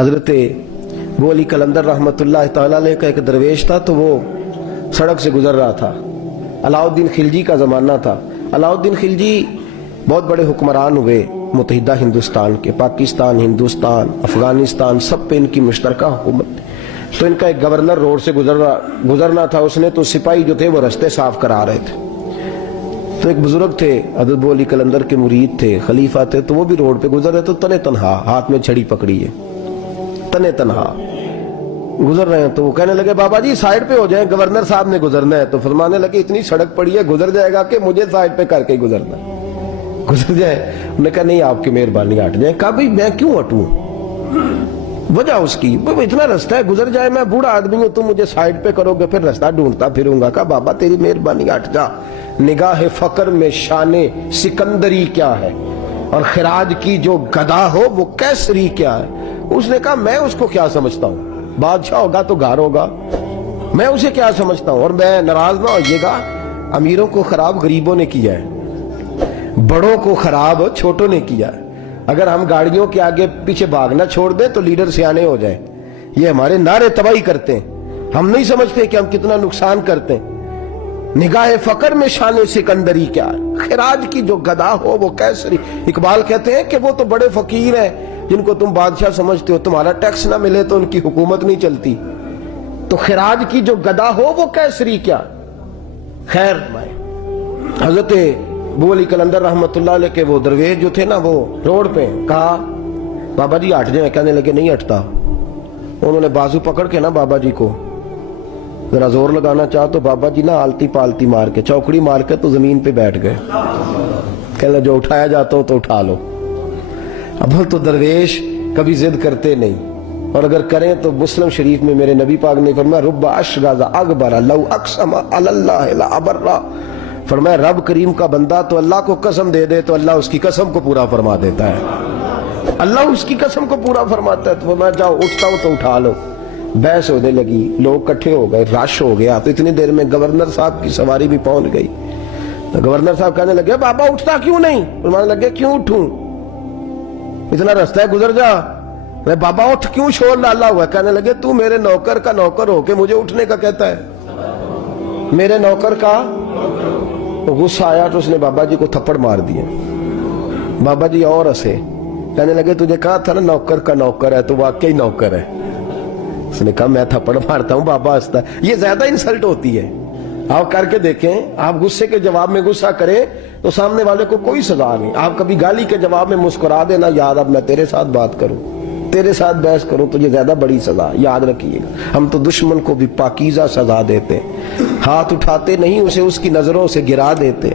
حضرت ابو علی قلندر رحمۃ اللہ تعالی علیہ کا ایک درویش تھا، تو وہ سڑک سے گزر رہا تھا۔ علاء الدین خلجی کا زمانہ تھا۔ علاء الدین خلجی بہت بڑے حکمران ہوئے متحدہ ہندوستان کے، پاکستان، ہندوستان، افغانستان، سب پہ ان کی مشترکہ حکومت تھی۔ تو ان کا ایک گورنر روڈ سے گزرنا تھا، اس نے تو سپاہی جو تھے وہ رستے صاف کرا رہے تھے۔ تو ایک بزرگ تھے، حضرت ابو علی قلندر کے مرید تھے، خلیفہ تھے، تو وہ بھی روڈ پہ گزر رہے، تو تنے تنہا ہاتھ میں چھڑی پکڑی ہے، تنے تنہا گزر رہے ہیں۔ تو وہ کہنے لگے بابا جی سائیڈ پہ ہو جائیں، گورنر صاحب نے گزرنا ہے۔ تو فرمانے لگے اتنی سڑک پڑی ہے، گزر جائے گا کہ مجھے سائیڈ پہ کر کے گزرنا گزر جائے؟ انہوں نے کہا نہیں، آپ کی مہربانی ہٹ جائیں۔ کہا بھائی میں کیوں ہٹوں؟ وجہ اس کی اتنا رستہ ہے، گزر جائے، میں بوڑھا آدمی ہوں، تم مجھے سائیڈ پہ کرو گے، پھر رستہ ڈھونڈتا پھروں گا۔ کہا بابا تیری مہربانی ہٹ جا، نگاہ فقر میں شان سکندری کیا ہے، اور خراج کی جو گدا ہو وہ کیسری کیا ہے۔ اس نے کہا میں اس کو کیا سمجھتا ہوں، بادشاہ ہوگا تو گھر ہوگا، میں اسے کیا سمجھتا ہوں۔ اور میں ناراض نہ ہوئیے گا، امیروں کو خراب غریبوں نے کیا ہے، بڑوں کو خراب چھوٹوں نے کیا ہے۔ اگر ہم گاڑیوں کے آگے پیچھے بھاگنا چھوڑ دیں تو لیڈر سیانے ہو جائیں۔ یہ ہمارے نعرے تباہی کرتے ہیں، ہم نہیں سمجھتے کہ ہم کتنا نقصان کرتے ہیں۔ نگاہ فقر میں شان سکندری کیا ہے، خراج کی جو گدا ہو وہ کیسری۔ اقبال کہتے ہیں کہ وہ تو بڑے فقیر ہیں جن کو تم بادشاہ سمجھتے ہو، تمہارا ٹیکس نہ ملے تو ان کی حکومت نہیں چلتی، تو خراج کی جو گدا ہو وہ کیسری کیا۔ خیر، حضرت ابو علی قلندر رحمۃ اللہ علیہ کے وہ درویش جو تھے نا، وہ روڈ پہ کہا بابا جی ہٹ جائیں۔ کہنے لگے نہیں ہٹتا۔ انہوں نے بازو پکڑ کے نا بابا جی کو ذرا زور لگانا چاہا تو بابا جی نا آلتی پالتی مار کے، چوکڑی مار کے تو زمین پہ بیٹھ گئے۔ کہنے لگے جو اٹھایا جاتا ہوں تو اٹھا لو۔ اب تو درویش کبھی ضد کرتے نہیں، اور اگر کریں تو مسلم شریف میں میرے نبی پاک نے فرمایا رب اشغاز اکبر لو اقسم علی اللہ لا ابرا، فرمایا رب کریم کا بندہ تو اللہ کو قسم دے دے تو اللہ اس کی قسم کو پورا فرما دیتا ہے، اللہ اس کی قسم کو پورا فرماتا ہے۔ تو فرمایا جاؤ اٹھتا ہوں تو اٹھا لو۔ بحث ہونے لگی، لوگ کٹھے ہو گئے، رش ہو گیا، تو اتنی دیر میں گورنر صاحب کی سواری بھی پہنچ گئی۔ تو گورنر صاحب کہنے لگے بابا اٹھتا کیوں نہیں؟ فرمانے لگے کیوں اٹھوں، اتنا رستہ ہے گزر جا۔ میں بابا اٹھ کیوں شور ڈالا ہوا ہے؟ کہنے لگے تو میرے نوکر کا نوکر ہو کے مجھے اٹھنے کا کہتا ہے، میرے نوکر کا۔ تو غصہ آیا تو اس نے بابا جی کو تھپڑ مار دیا۔ بابا جی اور ہنسے، کہنے لگے تجھے کہا تھا نا نوکر کا نوکر ہے، تو واقعی نوکر ہے۔ اس نے کہا میں تھپڑ مارتا ہوں، بابا ہنستا ہے۔ یہ زیادہ انسلٹ ہوتی ہے، آپ کر کے دیکھیں۔ آپ غصے کے جواب میں غصہ کریں تو سامنے والے کو کوئی سزا نہیں۔ آپ کبھی گالی کے جواب میں مسکرا دینا، یاد اب میں تیرے ساتھ بات کروں، تیرے ساتھ بحث کروں تو یہ زیادہ بڑی سزا، یاد رکھیے گا۔ ہم تو دشمن کو بھی پاکیزہ سزا دیتے ہیں، ہاتھ اٹھاتے نہیں، اسے اس کی نظروں سے گرا دیتے۔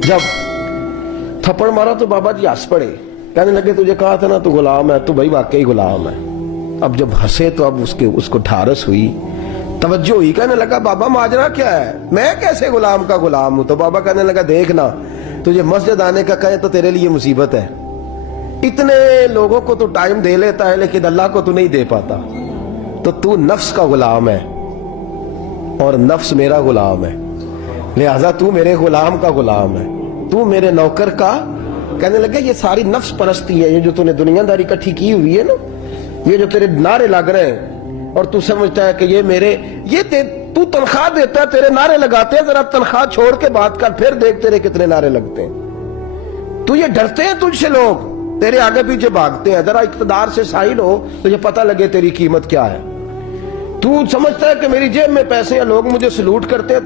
جب تھپڑ مارا تو بابا جی ہنس پڑے، کہنے لگے تجھے کہا تھا نا تو غلام ہے، تو بھائی واقعی غلام ہے۔ اب جب ہنسے تو اب اس کو ڈھارس ہوئی، توجہ ہوئی، کہنے لگا بابا ماجرا کیا ہے، میں کیسے غلام کا غلام ہوں؟ تو بابا کہنے لگا دیکھنا، تجھے مسجد آنے کا کہے تو تیرے لیے مصیبت ہے، اتنے لوگوں کو تو ٹائم دے لیتا ہے لیکن اللہ کو تو نہیں دے پاتا، تو نفس کا غلام ہے اور نفس میرا غلام ہے، لہذا تو میرے غلام کا غلام ہے، تو میرے نوکر کا۔ کہنے لگے یہ ساری نفس پرستی ہے، یہ جو تو نے دنیا داری اکٹھی کی ہوئی ہے نا، یہ جو تیرے نعرے لگ رہے ہیں اور تو سمجھتا ہے کہ یہ تو تنخواہ دیتا ہے، تیرے نعرے لگاتے ہیں، ذرا تنخواہ چھوڑ کے بات کر، پھر دیکھ تیرے کتنے نعرے لگتے ہیں۔ تو یہ ڈرتے ہیں تجھ سے، لوگ تیرے آگے پیچھے بھاگتے ہیں، ذرا اقتدار سے سائل ہو تو یہ پتہ لگے تیری قیمت کیا ہے۔ تو سمجھتا ہے کہ میری جیب میں پیسے ہیں، لوگ مجھے سلوٹ کرتے ہیں۔